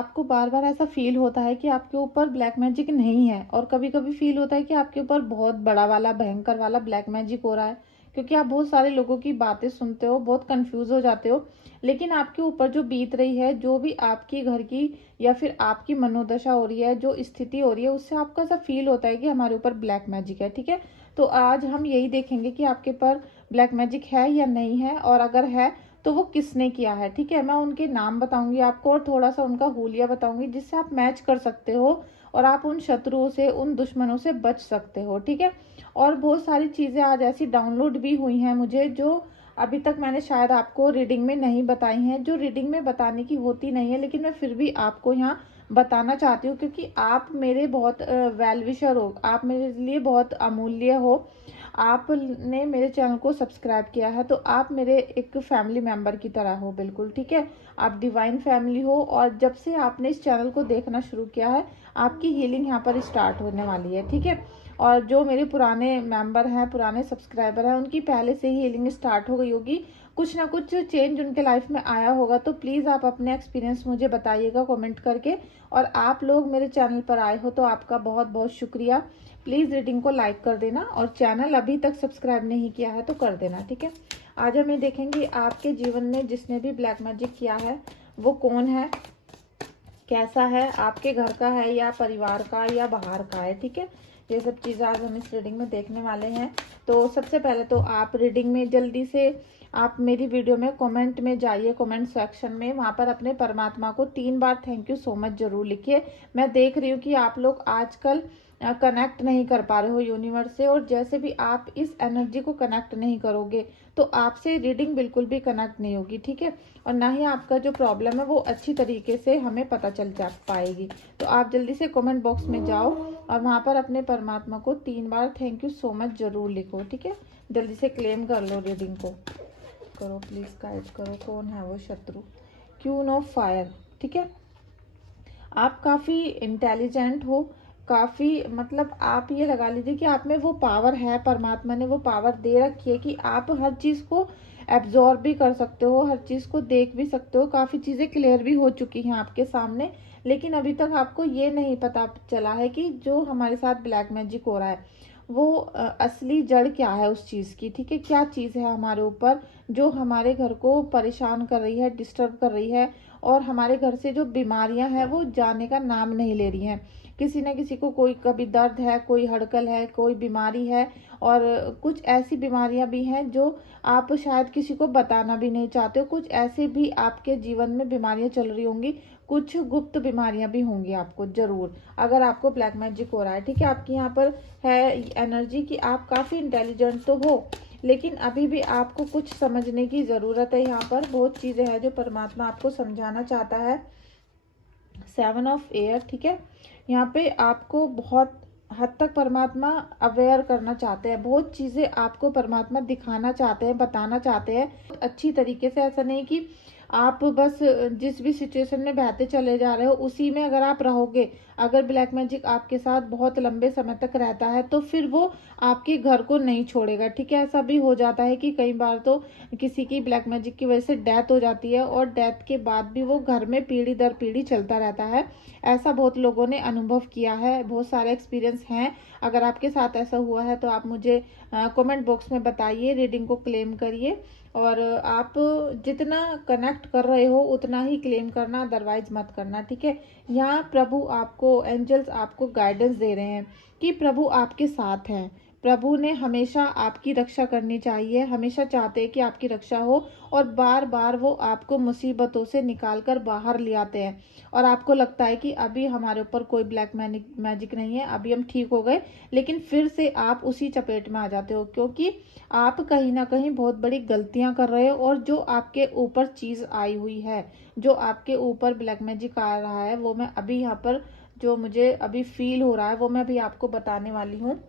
आपको बार बार ऐसा फील होता है कि आपके ऊपर ब्लैक मैजिक नहीं है, और कभी कभी फील होता है कि आपके ऊपर बहुत बड़ा वाला भयंकर वाला ब्लैक मैजिक हो रहा है, क्योंकि आप बहुत सारे लोगों की बातें सुनते हो, बहुत कंफ्यूज हो जाते हो। लेकिन आपके ऊपर जो बीत रही है, जो भी आपकी घर की या फिर आपकी मनोदशा हो रही है, जो स्थिति हो रही है, उससे आपको ऐसा फील होता है कि हमारे ऊपर ब्लैक मैजिक है। ठीक है, तो आज हम यही देखेंगे कि आपके ऊपर ब्लैक मैजिक है या नहीं है, और अगर है तो वो किसने किया है। ठीक है, मैं उनके नाम बताऊंगी आपको और थोड़ा सा उनका हुलिया बताऊंगी, जिससे आप मैच कर सकते हो और आप उन शत्रुओं से, उन दुश्मनों से बच सकते हो। ठीक है, और बहुत सारी चीजें आज ऐसी डाउनलोड भी हुई हैं मुझे, जो अभी तक मैंने शायद आपको रीडिंग में नहीं बताई हैं, जो रीडिंग में बताने की होती नहीं है, लेकिन मैं फिर भी आपको यहाँ बताना चाहती हूँ, क्योंकि आप मेरे बहुत वेल विशर हो, आप मेरे लिए बहुत अमूल्य हो। आपने मेरे चैनल को सब्सक्राइब किया है, तो आप मेरे एक फैमिली मेंबर की तरह हो, बिल्कुल। ठीक है, आप डिवाइन फैमिली हो, और जब से आपने इस चैनल को देखना शुरू किया है, आपकी हीलिंग यहाँ पर स्टार्ट होने वाली है। ठीक है, और जो मेरे पुराने मेंबर हैं, पुराने सब्सक्राइबर हैं, उनकी पहले से ही हीलिंग स्टार्ट हो गई होगी, कुछ ना कुछ चेंज उनके लाइफ में आया होगा। तो प्लीज़ आप अपने एक्सपीरियंस मुझे बताइएगा कमेंट करके, और आप लोग मेरे चैनल पर आए हो तो आपका बहुत बहुत शुक्रिया। प्लीज़ रीडिंग को लाइक कर देना, और चैनल अभी तक सब्सक्राइब नहीं किया है तो कर देना। ठीक है, आज हम ये देखेंगे आपके जीवन में जिसने भी ब्लैक मैजिक किया है वो कौन है, कैसा है, आपके घर का है या परिवार का या बाहर का है। ठीक है, ये सब चीज़ें आज हम इस रीडिंग में देखने वाले हैं। तो सबसे पहले तो आप रीडिंग में जल्दी से आप मेरी वीडियो में कमेंट में जाइए, कमेंट सेक्शन में, वहाँ पर अपने परमात्मा को 3 बार थैंक यू सो मच जरूर लिखिए। मैं देख रही हूँ कि आप लोग आजकल कनेक्ट नहीं कर पा रहे हो यूनिवर्स से, और जैसे भी आप इस एनर्जी को कनेक्ट नहीं करोगे तो आपसे रीडिंग बिल्कुल भी कनेक्ट नहीं होगी। ठीक है, और ना ही आपका जो प्रॉब्लम है वो अच्छी तरीके से हमें पता चल जा पाएगी। तो आप जल्दी से कमेंट बॉक्स में जाओ और वहाँ पर अपने परमात्मा को 3 बार थैंक यू सो मच जरूर लिखो। ठीक है, जल्दी से क्लेम कर लो रीडिंग को, करो प्लीज, गाइड करो कौन है वो शत्रु। Queen of fire. ठीक है, आप काफी इंटेलिजेंट हो, काफी, मतलब आप ये लगा लीजिए कि आप में वो पावर है, परमात्मा ने वो पावर दे रखी है कि आप हर चीज को एब्जॉर्ब भी कर सकते हो, हर चीज को देख भी सकते हो। काफी चीजें क्लियर भी हो चुकी हैं आपके सामने, लेकिन अभी तक आपको ये नहीं पता चला है कि जो हमारे साथ ब्लैक मैजिक हो रहा है वो असली जड़ क्या है उस चीज की। ठीक है, क्या चीज है हमारे ऊपर जो हमारे घर को परेशान कर रही है, डिस्टर्ब कर रही है, और हमारे घर से जो बीमारियां हैं वो जाने का नाम नहीं ले रही हैं। किसी न किसी को कोई कभी दर्द है, कोई हड़कल है, कोई बीमारी है, और कुछ ऐसी बीमारियां भी हैं जो आप शायद किसी को बताना भी नहीं चाहते हो। कुछ ऐसे भी आपके जीवन में बीमारियां चल रही होंगी, कुछ गुप्त बीमारियां भी होंगी आपको जरूर, अगर आपको ब्लैक मैजिक हो रहा है। ठीक है, आपकी यहाँ पर है एनर्जी कि आप काफी इंटेलिजेंट तो हो, लेकिन अभी भी आपको कुछ समझने की जरूरत है। यहाँ पर बहुत चीजें हैं जो परमात्मा आपको समझाना चाहता है। 7 ऑफ एयर। ठीक है, यहाँ पे आपको बहुत हद तक परमात्मा अवेयर करना चाहते हैं, बहुत चीजें आपको परमात्मा दिखाना चाहते हैं, बताना चाहते हैं अच्छी तरीके से। ऐसा नहीं कि आप बस जिस भी सिचुएशन में बहते चले जा रहे हो उसी में अगर आप रहोगे। अगर ब्लैक मैजिक आपके साथ बहुत लंबे समय तक रहता है तो फिर वो आपके घर को नहीं छोड़ेगा। ठीक है, ऐसा भी हो जाता है कि कई बार तो किसी की ब्लैक मैजिक की वजह से डेथ हो जाती है, और डेथ के बाद भी वो घर में पीढ़ी दर पीढ़ी चलता रहता है। ऐसा बहुत लोगों ने अनुभव किया है, बहुत सारे एक्सपीरियंस हैं। अगर आपके साथ ऐसा हुआ है तो आप मुझे कमेंट बॉक्स में बताइए, रीडिंग को क्लेम करिए, और आप जितना कनेक्ट कर रहे हो उतना ही क्लेम करना, अदरवाइज मत करना। ठीक है, यहाँ प्रभु आपको, एंजल्स आपको गाइडेंस दे रहे हैं कि प्रभु आपके साथ हैं। प्रभु ने हमेशा आपकी रक्षा करनी चाहिए, हमेशा चाहते हैं कि आपकी रक्षा हो, और बार बार वो आपको मुसीबतों से निकाल कर बाहर ले आते हैं। और आपको लगता है कि अभी हमारे ऊपर कोई ब्लैक मैजिक नहीं है, अभी हम ठीक हो गए, लेकिन फिर से आप उसी चपेट में आ जाते हो, क्योंकि आप कहीं ना कहीं बहुत बड़ी गलतियां कर रहे हो। और जो आपके ऊपर चीज आई हुई है, जो आपके ऊपर ब्लैक मैजिक आ रहा है, वो मैं अभी यहाँ पर जो मुझे अभी फील हो रहा है वो मैं अभी आपको बताने वाली हूँ।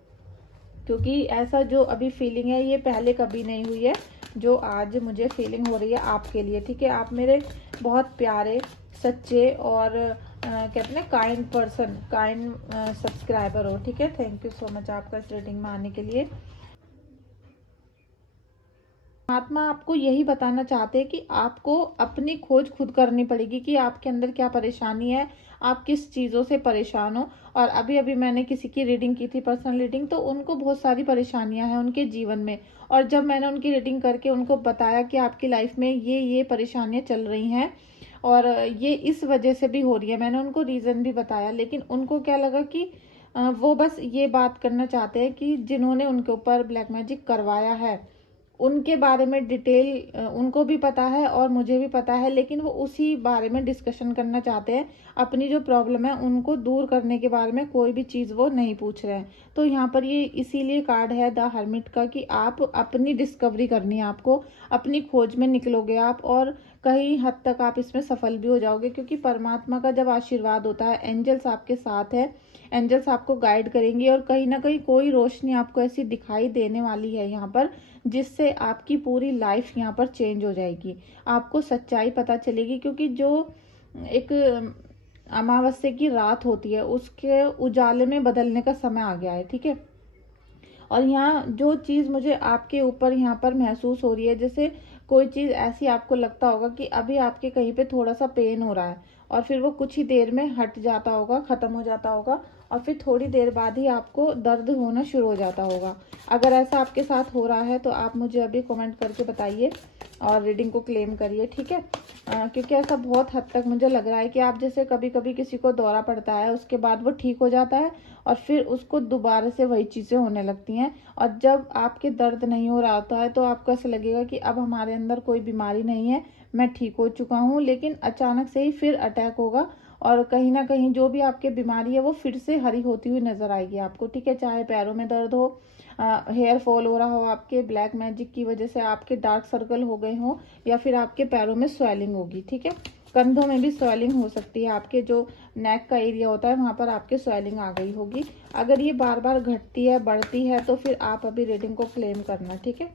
क्योंकि ऐसा जो अभी फीलिंग है ये पहले कभी नहीं हुई है, जो आज मुझे फीलिंग हो रही है आपके लिए। ठीक है, आप मेरे बहुत प्यारे, सच्चे और कहते हैं काइंड पर्सन, काइंड सब्सक्राइबर हो। ठीक है, थैंक यू सो मच आपका इस रीडिंग में आने के लिए। परमात्मा आपको यही बताना चाहते हैं कि आपको अपनी खोज खुद करनी पड़ेगी कि आपके अंदर क्या परेशानी है, आप किस चीज़ों से परेशान हो। और अभी अभी मैंने किसी की रीडिंग की थी, पर्सनल रीडिंग, तो उनको बहुत सारी परेशानियां हैं उनके जीवन में। और जब मैंने उनकी रीडिंग करके उनको बताया कि आपकी लाइफ में ये परेशानियां चल रही हैं और ये इस वजह से भी हो रही है, मैंने उनको रीज़न भी बताया, लेकिन उनको क्या लगा कि वो बस ये बात करना चाहते हैं कि जिन्होंने उनके ऊपर ब्लैक मैजिक करवाया है उनके बारे में डिटेल उनको भी पता है और मुझे भी पता है, लेकिन वो उसी बारे में डिस्कशन करना चाहते हैं। अपनी जो प्रॉब्लम है उनको दूर करने के बारे में कोई भी चीज़ वो नहीं पूछ रहे हैं। तो यहाँ पर ये इसीलिए कार्ड है द हर्मिट का कि आप अपनी डिस्कवरी करनी है, आपको अपनी खोज में निकलोगे आप और कहीं हद तक आप इसमें सफल भी हो जाओगे, क्योंकि परमात्मा का जब आशीर्वाद होता है, एंजल्स आपके साथ है, एंजल्स आपको गाइड करेंगे और कहीं ना कहीं कोई रोशनी आपको ऐसी दिखाई देने वाली है यहाँ पर, जिससे आपकी पूरी लाइफ यहाँ पर चेंज हो जाएगी। आपको सच्चाई पता चलेगी, क्योंकि जो एक अमावस्या की रात होती है उसके उजाले में बदलने का समय आ गया है, ठीक है। और यहाँ जो चीज़ मुझे आपके ऊपर यहाँ पर महसूस हो रही है, जैसे कोई चीज़ ऐसी आपको लगता होगा कि अभी आपके कहीं पे थोड़ा सा पेन हो रहा है और फिर वो कुछ ही देर में हट जाता होगा, ख़त्म हो जाता होगा और फिर थोड़ी देर बाद ही आपको दर्द होना शुरू हो जाता होगा। अगर ऐसा आपके साथ हो रहा है तो आप मुझे अभी कमेंट करके बताइए और रीडिंग को क्लेम करिए, ठीक है। क्योंकि ऐसा बहुत हद तक मुझे लग रहा है कि आप जैसे कभी कभी किसी को दौरा पड़ता है, उसके बाद वो ठीक हो जाता है और फिर उसको दोबारा से वही चीज़ें होने लगती हैं। और जब आपके दर्द नहीं हो रहा होता है तो आपको ऐसा लगेगा कि अब हमारे अंदर कोई बीमारी नहीं है, मैं ठीक हो चुका हूँ, लेकिन अचानक से ही फिर अटैक होगा और कहीं ना कहीं जो भी आपके बीमारी है वो फिर से हरी होती हुई नजर आएगी आपको, ठीक है। चाहे पैरों में दर्द हो, हेयर फॉल हो रहा हो, आपके ब्लैक मैजिक की वजह से आपके डार्क सर्कल हो गए हो, या फिर आपके पैरों में स्वेलिंग होगी, ठीक है। कंधों में भी स्वेलिंग हो सकती है, आपके जो नेक का एरिया होता है वहां पर आपके स्वेलिंग आ गई होगी। अगर ये बार बार घटती है, बढ़ती है, तो फिर आप अभी रीडिंग को क्लेम करना, ठीक है।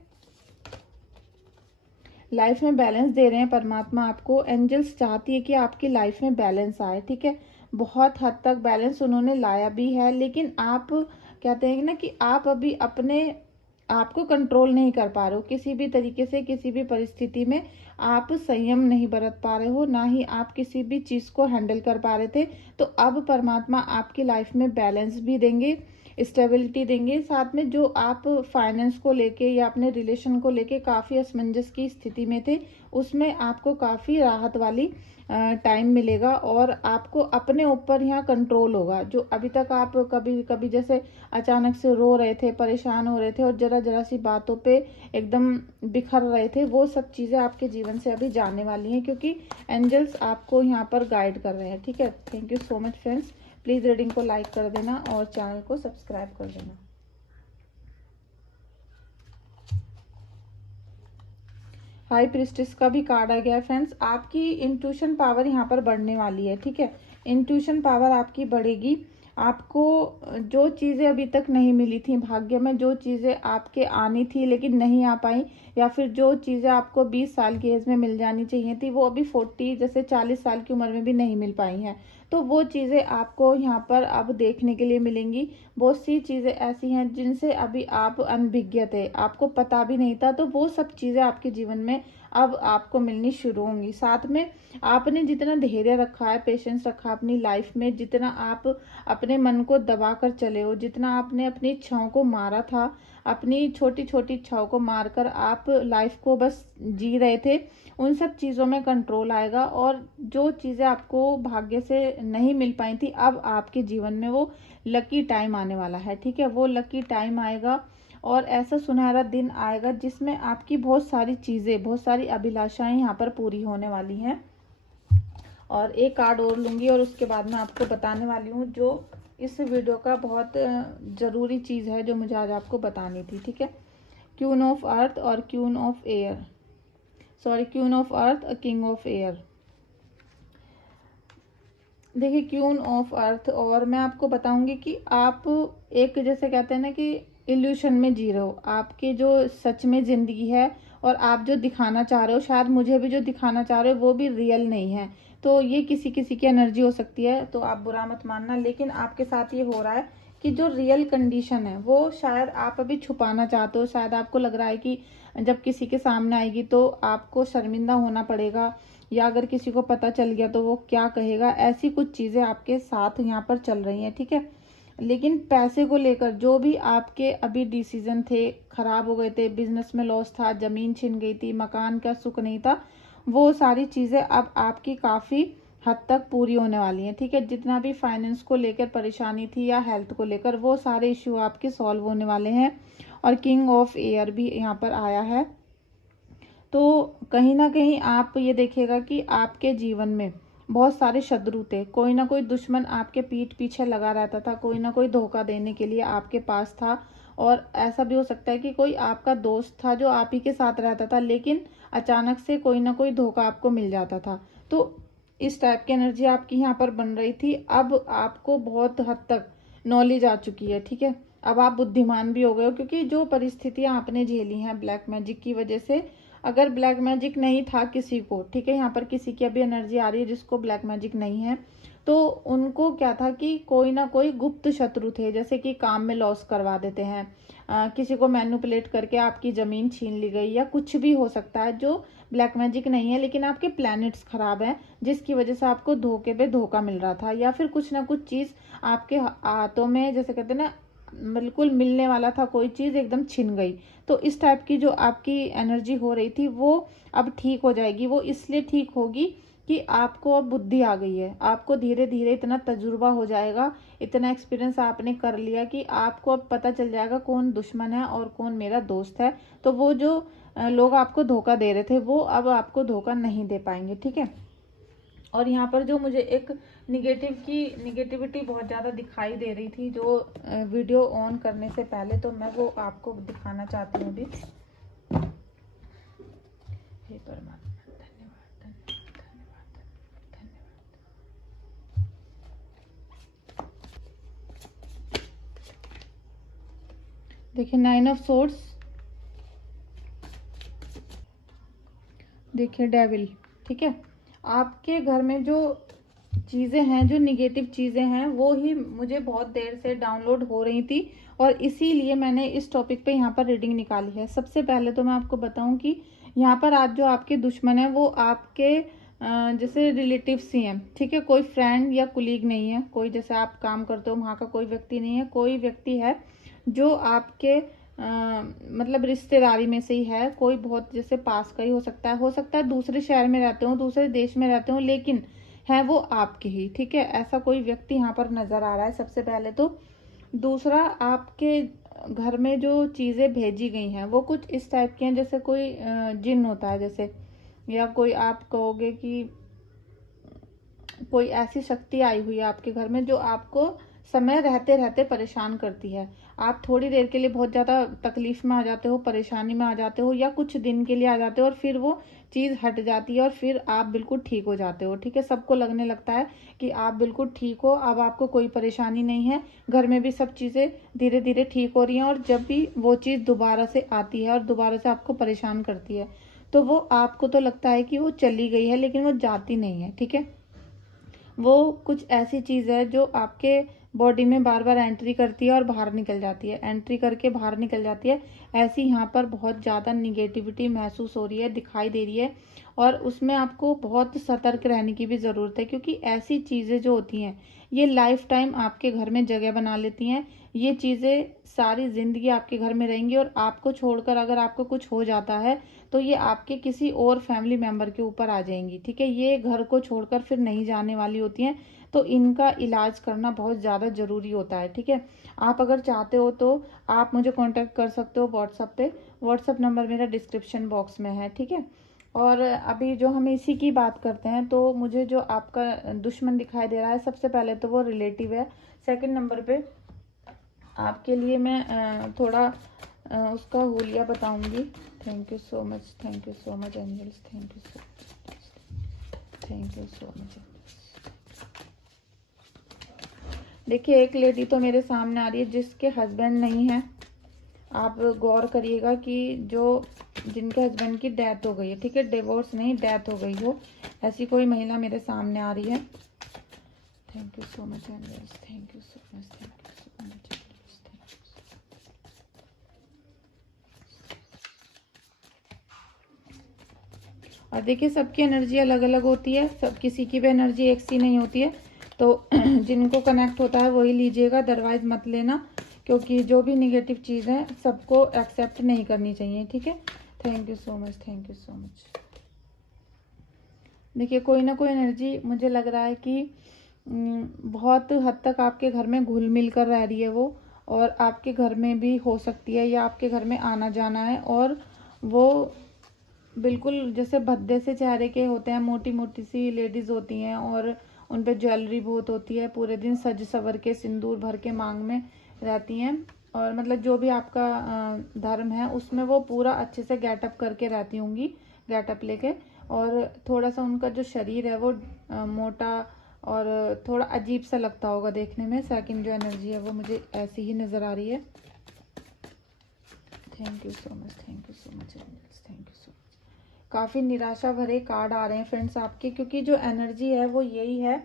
लाइफ में बैलेंस दे रहे हैं परमात्मा आपको, एंजल्स चाहती है कि आपकी लाइफ में बैलेंस आए, ठीक है। बहुत हद तक बैलेंस उन्होंने लाया भी है, लेकिन आप कहते हैं ना कि आप अभी अपने आपको कंट्रोल नहीं कर पा रहे हो किसी भी तरीके से, किसी भी परिस्थिति में आप संयम नहीं बरत पा रहे हो, ना ही आप किसी भी चीज़ को हैंडल कर पा रहे थे। तो अब परमात्मा आपकी लाइफ में बैलेंस भी देंगे, स्टेबिलिटी देंगे, साथ में जो आप फाइनेंस को लेके या अपने रिलेशन को लेके काफ़ी असमंजस की स्थिति में थे, उसमें आपको काफ़ी राहत वाली टाइम मिलेगा और आपको अपने ऊपर यहाँ कंट्रोल होगा। जो अभी तक आप कभी कभी जैसे अचानक से रो रहे थे, परेशान हो रहे थे और जरा जरा सी बातों पे एकदम बिखर रहे थे, वो सब चीज़ें आपके जीवन से अभी जाने वाली हैं, क्योंकि एंजल्स आपको यहाँ पर गाइड कर रहे हैं, ठीक है। Thank you so much friends, please reading को लाइक कर देना और चैनल को सब्सक्राइब कर देना। हाई प्रिस्टेस का भी कार्ड आ गया है फ्रेंड्स। आपकी इंट्यूशन पावर यहाँ पर बढ़ने वाली है, ठीक है। इंट्यूशन पावर आपकी बढ़ेगी। आपको जो चीज़ें अभी तक नहीं मिली थी भाग्य में, जो चीज़ें आपके आनी थी लेकिन नहीं आ पाई, या फिर जो चीज़ें आपको 20 साल की एज में मिल जानी चाहिए थी वो अभी 40 जैसे 40 साल की उम्र में भी नहीं मिल पाई हैं, तो वो चीज़ें आपको यहाँ पर अब देखने के लिए मिलेंगी। बहुत सी चीज़ें ऐसी हैं जिनसे अभी आप अनभिज्ञ थे, आपको पता भी नहीं था, तो वो सब चीज़ें आपके जीवन में अब आपको मिलनी शुरू होंगी। साथ में आपने जितना धैर्य रखा है, पेशेंस रखा अपनी लाइफ में, जितना आप अपने मन को दबा कर चले हो, जितना आपने अपनी इच्छाओं को मारा था, अपनी छोटी छोटी इच्छाओं को मारकर आप लाइफ को बस जी रहे थे, उन सब चीज़ों में कंट्रोल आएगा। और जो चीज़ें आपको भाग्य से नहीं मिल पाई थी, अब आपके जीवन में वो लकी टाइम आने वाला है, ठीक है। वो लकी टाइम आएगा और ऐसा सुनहरा दिन आएगा जिसमें आपकी बहुत सारी चीज़ें, बहुत सारी अभिलाषाएं यहाँ पर पूरी होने वाली हैं। और एक कार्ड और लूँगी और उसके बाद मैं आपको बताने वाली हूँ जो इस वीडियो का बहुत ज़रूरी चीज़ है जो मुझे आज आपको बतानी थी, ठीक है। क्वीन ऑफ अर्थ और queen of air, sorry queen of earth और किंग ऑफ एयर। देखिए क्वीन ऑफ अर्थ, और मैं आपको बताऊंगी कि आप एक जैसे कहते हैं ना कि इल्यूशन में जी रहे हो, आपकी जो सच में ज़िंदगी है और आप जो दिखाना चाह रहे हो, शायद मुझे भी जो दिखाना चाह रहे हो वो भी रियल नहीं है। तो ये किसी किसी की एनर्जी हो सकती है, तो आप बुरा मत मानना, लेकिन आपके साथ ये हो रहा है कि जो रियल कंडीशन है वो शायद आप अभी छुपाना चाहते हो। शायद आपको लग रहा है कि जब किसी के सामने आएगी तो आपको शर्मिंदा होना पड़ेगा, या अगर किसी को पता चल गया तो वो क्या कहेगा। ऐसी कुछ चीज़ें आपके साथ यहाँ पर चल रही हैं, ठीक है। लेकिन पैसे को लेकर जो भी आपके अभी डिसीजन थे, खराब हो गए थे, बिजनेस में लॉस था, जमीन छिन गई थी, मकान का सुख नहीं था, वो सारी चीज़ें अब आपकी काफ़ी हद तक पूरी होने वाली हैं, ठीक है। जितना भी फाइनेंस को लेकर परेशानी थी या हेल्थ को लेकर, वो सारे इश्यू आपके सॉल्व होने वाले हैं। और किंग ऑफ एयर भी यहाँ पर आया है। तो कहीं ना कहीं आप ये देखिएगा कि आपके जीवन में बहुत सारे शत्रु थे, कोई ना कोई दुश्मन आपके पीठ पीछे लगा रहता था, कोई ना कोई धोखा देने के लिए आपके पास था। और ऐसा भी हो सकता है कि कोई आपका दोस्त था जो आप ही के साथ रहता था, लेकिन अचानक से कोई ना कोई धोखा आपको मिल जाता था। तो इस टाइप की एनर्जी आपकी यहाँ पर बन रही थी। अब आपको बहुत हद तक नॉलेज आ चुकी है, ठीक है। अब आप बुद्धिमान भी हो गए हो, क्योंकि जो परिस्थितियां आपने झेली हैं ब्लैक मैजिक की वजह से, अगर ब्लैक मैजिक नहीं था किसी को, ठीक है, यहाँ पर किसी की अभी एनर्जी आ रही है जिसको ब्लैक मैजिक नहीं है, तो उनको क्या था कि कोई ना कोई गुप्त शत्रु थे, जैसे कि काम में लॉस करवा देते हैं, किसी को मैनिपुलेट करके आपकी ज़मीन छीन ली गई, या कुछ भी हो सकता है जो ब्लैक मैजिक नहीं है, लेकिन आपके प्लैनेट्स खराब हैं जिसकी वजह से आपको धोखे पे धोखा मिल रहा था, या फिर कुछ ना कुछ चीज़ आपके हाथों में, जैसे कहते हैं ना, बिल्कुल मिलने वाला था, कोई चीज़ एकदम छिन गई। तो इस टाइप की जो आपकी एनर्जी हो रही थी वो अब ठीक हो जाएगी। वो इसलिए ठीक होगी कि आपको अब बुद्धि आ गई है, आपको धीरे धीरे इतना तजुर्बा हो जाएगा, इतना एक्सपीरियंस आपने कर लिया कि आपको अब पता चल जाएगा कौन दुश्मन है और कौन मेरा दोस्त है। तो वो जो लोग आपको धोखा दे रहे थे वो अब आपको धोखा नहीं दे पाएंगे, ठीक है। और यहाँ पर जो मुझे एक निगेटिविटी बहुत ज़्यादा दिखाई दे रही थी जो वीडियो ऑन करने से पहले, तो मैं वो आपको दिखाना चाहती हूँ अभी। हे परमात्मा, धन्यवाद धन्यवाद धन्यवाद धन्यवाद। देखिए 9 ऑफ सोर्ड्स, देखिए डेविल, ठीक है। आपके घर में जो चीज़ें हैं, जो निगेटिव चीज़ें हैं, वो ही मुझे बहुत देर से डाउनलोड हो रही थी, और इसीलिए मैंने इस टॉपिक पे यहाँ पर रीडिंग निकाली है। सबसे पहले तो मैं आपको बताऊँ कि यहाँ पर आज जो आपके दुश्मन है वो आपके जैसे रिलेटिव्स ही हैं, ठीक है। कोई फ्रेंड या कुलीग नहीं है, कोई जैसे आप काम करते हो वहाँ का कोई व्यक्ति नहीं है, कोई व्यक्ति है जो आपके मतलब रिश्तेदारी में से ही है, कोई बहुत जैसे पास का ही हो सकता है दूसरे शहर में रहते हो, दूसरे देश में रहते हो, लेकिन है वो आपके ही, ठीक है। ऐसा कोई व्यक्ति यहाँ पर नजर आ रहा है सबसे पहले तो। दूसरा, आपके घर में जो चीज़ें भेजी गई हैं वो कुछ इस टाइप की हैं, जैसे कोई जिन होता है जैसे, या कोई आप कहोगे कि कोई ऐसी शक्ति आई हुई है आपके घर में जो आपको समय रहते रहते परेशान करती है। आप थोड़ी देर के लिए बहुत ज़्यादा तकलीफ में आ जाते हो, परेशानी में आ जाते हो, या कुछ दिन के लिए आ जाते हो, और फिर वो चीज़ हट जाती है और फिर आप बिल्कुल ठीक हो जाते हो, ठीक है। सबको लगने लगता है कि आप बिल्कुल ठीक हो, अब आपको कोई परेशानी नहीं है, घर में भी सब चीज़ें धीरे धीरे ठीक हो रही हैं। और जब भी वो चीज़ दोबारा से आती है और दोबारा से आपको परेशान करती है, तो वो आपको तो लगता है कि वो चली गई है, लेकिन वो जाती नहीं है, ठीक है। वो कुछ ऐसी चीज़ है जो आपके बॉडी में बार बार एंट्री करती है और बाहर निकल जाती है, एंट्री करके बाहर निकल जाती है। ऐसी यहाँ पर बहुत ज़्यादा निगेटिविटी महसूस हो रही है, दिखाई दे रही है, और उसमें आपको बहुत सतर्क रहने की भी ज़रूरत है, क्योंकि ऐसी चीज़ें जो होती हैं ये लाइफ टाइम आपके घर में जगह बना लेती हैं। ये चीज़ें सारी ज़िंदगी आपके घर में रहेंगी, और आपको छोड़कर अगर आपको कुछ हो जाता है तो ये आपके किसी और फैमिली मेम्बर के ऊपर आ जाएंगी, ठीक है। ये घर को छोड़कर फिर नहीं जाने वाली होती हैं, तो इनका इलाज करना बहुत ज़्यादा ज़रूरी होता है, ठीक है। आप अगर चाहते हो तो आप मुझे कांटेक्ट कर सकते हो व्हाट्सएप पे, व्हाट्सएप नंबर मेरा डिस्क्रिप्शन बॉक्स में है, ठीक है। और अभी जो हम इसी की बात करते हैं, तो मुझे जो आपका दुश्मन दिखाई दे रहा है, सबसे पहले तो वो रिलेटिव है। सेकंड नंबर पे आपके लिए मैं थोड़ा उसका हुलिया बताऊंगी। Thank you so much, thank you so much angels, thank you so much, thank you so much. देखिए एक लेडी तो मेरे सामने आ रही है जिसके हस्बैंड नहीं है। आप गौर करिएगा कि जो जिनके हस्बैंड की डेथ हो गई है, ठीक है, डिवोर्स नहीं, डेथ हो गई हो, ऐसी कोई महिला मेरे सामने आ रही है। Thank you so much angels, thank you so much, thank you so much angels, thank you. और देखिए सबकी एनर्जी अलग अलग होती है, सब किसी की भी एनर्जी एक सी नहीं होती है, तो जिनको कनेक्ट होता है वही लीजिएगा, अदरवाइज मत लेना, क्योंकि जो भी निगेटिव चीज़ है सबको एक्सेप्ट नहीं करनी चाहिए, ठीक है। Thank you so much, thank you so much. देखिए कोई ना कोई एनर्जी मुझे लग रहा है कि बहुत हद तक आपके घर में घुल मिल कर रह रही है वो, और आपके घर में भी हो सकती है, या आपके घर में आना जाना है, और वो बिल्कुल जैसे भद्दे से चेहरे के होते हैं, मोटी मोटी सी लेडीज़ होती हैं, और उन पे ज्वेलरी बहुत होती है, पूरे दिन सज सवर के सिंदूर भर के मांग में रहती हैं, और मतलब जो भी आपका धर्म है उसमें वो पूरा अच्छे से गेटअप करके रहती होंगी, गेटअप लेके, और थोड़ा सा उनका जो शरीर है वो मोटा और थोड़ा अजीब सा लगता होगा देखने में। सेकंड जो एनर्जी है वो मुझे ऐसी ही नज़र आ रही है। Thank you so much, thank you so much, thank you so much. काफ़ी निराशा भरे कार्ड आ रहे हैं फ्रेंड्स आपके, क्योंकि जो एनर्जी है वो यही है,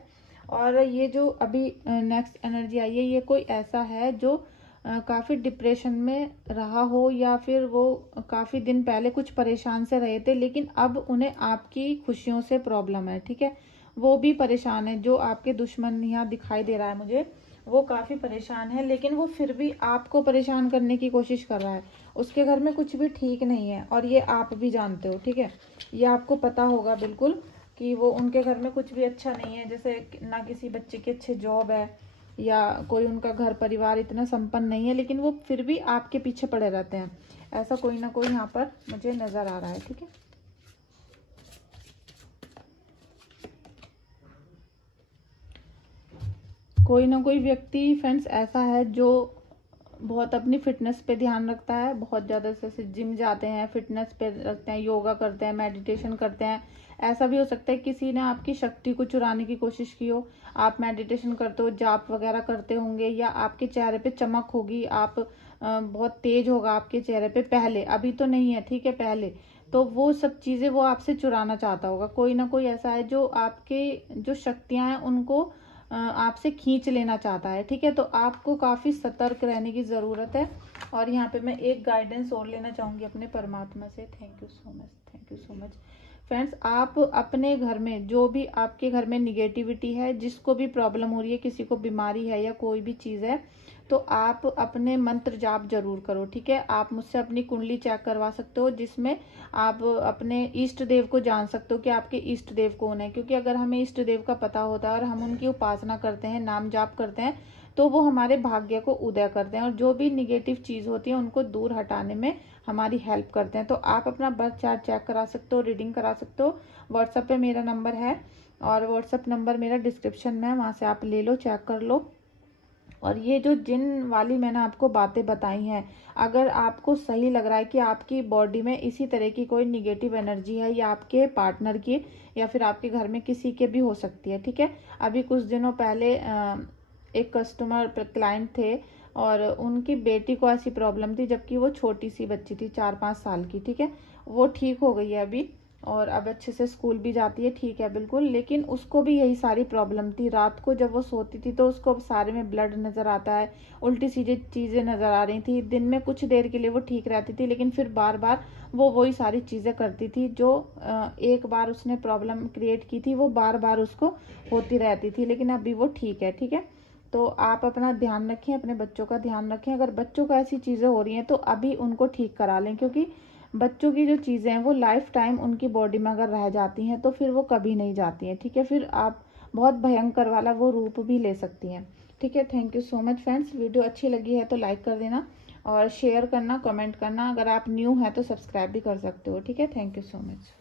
और ये जो अभी नेक्स्ट एनर्जी आई है ये कोई ऐसा है जो काफ़ी डिप्रेशन में रहा हो, या फिर वो काफ़ी दिन पहले कुछ परेशान से रहे थे, लेकिन अब उन्हें आपकी खुशियों से प्रॉब्लम है, ठीक है। वो भी परेशान है, जो आपके दुश्मन यहाँ दिखाई दे रहा है मुझे, वो काफ़ी परेशान है, लेकिन वो फिर भी आपको परेशान करने की कोशिश कर रहा है। उसके घर में कुछ भी ठीक नहीं है, और ये आप भी जानते हो, ठीक है। ये आपको पता होगा बिल्कुल कि वो उनके घर में कुछ भी अच्छा नहीं है, जैसे ना किसी बच्चे की अच्छी जॉब है, या कोई उनका घर परिवार इतना संपन्न नहीं है, लेकिन वो फिर भी आपके पीछे पड़े रहते हैं। ऐसा कोई ना कोई यहाँ पर मुझे नज़र आ रहा है, ठीक है। कोई ना कोई व्यक्ति फ्रेंड्स ऐसा है जो बहुत अपनी फिटनेस पे ध्यान रखता है, बहुत ज़्यादा से जिम जाते हैं, फिटनेस पे रखते हैं, योगा करते हैं, मेडिटेशन करते हैं। ऐसा भी हो सकता है किसी ने आपकी शक्ति को चुराने की कोशिश की हो, आप मेडिटेशन करते हो, जाप वगैरह करते होंगे, या आपके चेहरे पे चमक होगी, आप बहुत तेज होगा आपके चेहरे पे पहले, अभी तो नहीं है, ठीक है, पहले तो वो सब चीज़ें वो आपसे चुराना चाहता होगा। कोई ना कोई ऐसा है जो आपके जो शक्तियाँ हैं उनको आपसे खींच लेना चाहता है, ठीक है। तो आपको काफ़ी सतर्क रहने की ज़रूरत है। और यहाँ पे मैं एक गाइडेंस और लेना चाहूँगी अपने परमात्मा से। Thank you so much, thank you so much friends. आप अपने घर में जो भी आपके घर में निगेटिविटी है, जिसको भी प्रॉब्लम हो रही है, किसी को बीमारी है या कोई भी चीज़ है, तो आप अपने मंत्र जाप जरूर करो, ठीक है। आप मुझसे अपनी कुंडली चेक करवा सकते हो, जिसमें आप अपने इष्ट देव को जान सकते हो कि आपके इष्ट देव कौन है, क्योंकि अगर हमें इष्ट देव का पता होता है और हम उनकी उपासना करते हैं, नाम जाप करते हैं, तो वो हमारे भाग्य को उदय करते हैं, और जो भी निगेटिव चीज़ होती है उनको दूर हटाने में हमारी हेल्प करते हैं। तो आप अपना बर्थ चार्ट चेक करा सकते हो, रीडिंग करा सकते हो। व्हाट्सएप पे मेरा नंबर है, और व्हाट्सएप नंबर मेरा डिस्क्रिप्शन में है, वहाँ से आप ले लो, चेक कर लो। और ये जो जिन वाली मैंने आपको बातें बताई हैं, अगर आपको सही लग रहा है कि आपकी बॉडी में इसी तरह की कोई निगेटिव एनर्जी है, या आपके पार्टनर की, या फिर आपके घर में किसी के भी हो सकती है, ठीक है। अभी कुछ दिनों पहले एक कस्टमर क्लाइंट थे, और उनकी बेटी को ऐसी प्रॉब्लम थी, जबकि वो छोटी सी बच्ची थी, 4-5 साल की, ठीक है। वो ठीक हो गई है अभी, और अब अच्छे से स्कूल भी जाती है, ठीक है बिल्कुल। लेकिन उसको भी यही सारी प्रॉब्लम थी, रात को जब वो सोती थी तो उसको सारे में ब्लड नज़र आता है, उल्टी सीधी चीज़ें नज़र आ रही थी। दिन में कुछ देर के लिए वो ठीक रहती थी, लेकिन फिर बार बार वो वही सारी चीज़ें करती थी, जो एक बार उसने प्रॉब्लम क्रिएट की थी, वो बार बार उसको होती रहती थी। लेकिन अभी वो ठीक है, ठीक है। तो आप अपना ध्यान रखें, अपने बच्चों का ध्यान रखें। अगर बच्चों को ऐसी चीज़ें हो रही हैं तो अभी उनको ठीक करा लें, क्योंकि बच्चों की जो चीज़ें हैं वो लाइफ टाइम उनकी बॉडी में अगर रह जाती हैं तो फिर वो कभी नहीं जाती हैं, ठीक है। फिर आप बहुत भयंकर वाला वो रूप भी ले सकती हैं, ठीक है। Thank you so much friends. Video अच्छी लगी है तो लाइक कर देना, और शेयर करना, कमेंट करना। अगर आप न्यू हैं तो सब्सक्राइब भी कर सकते हो, ठीक है। Thank you so much.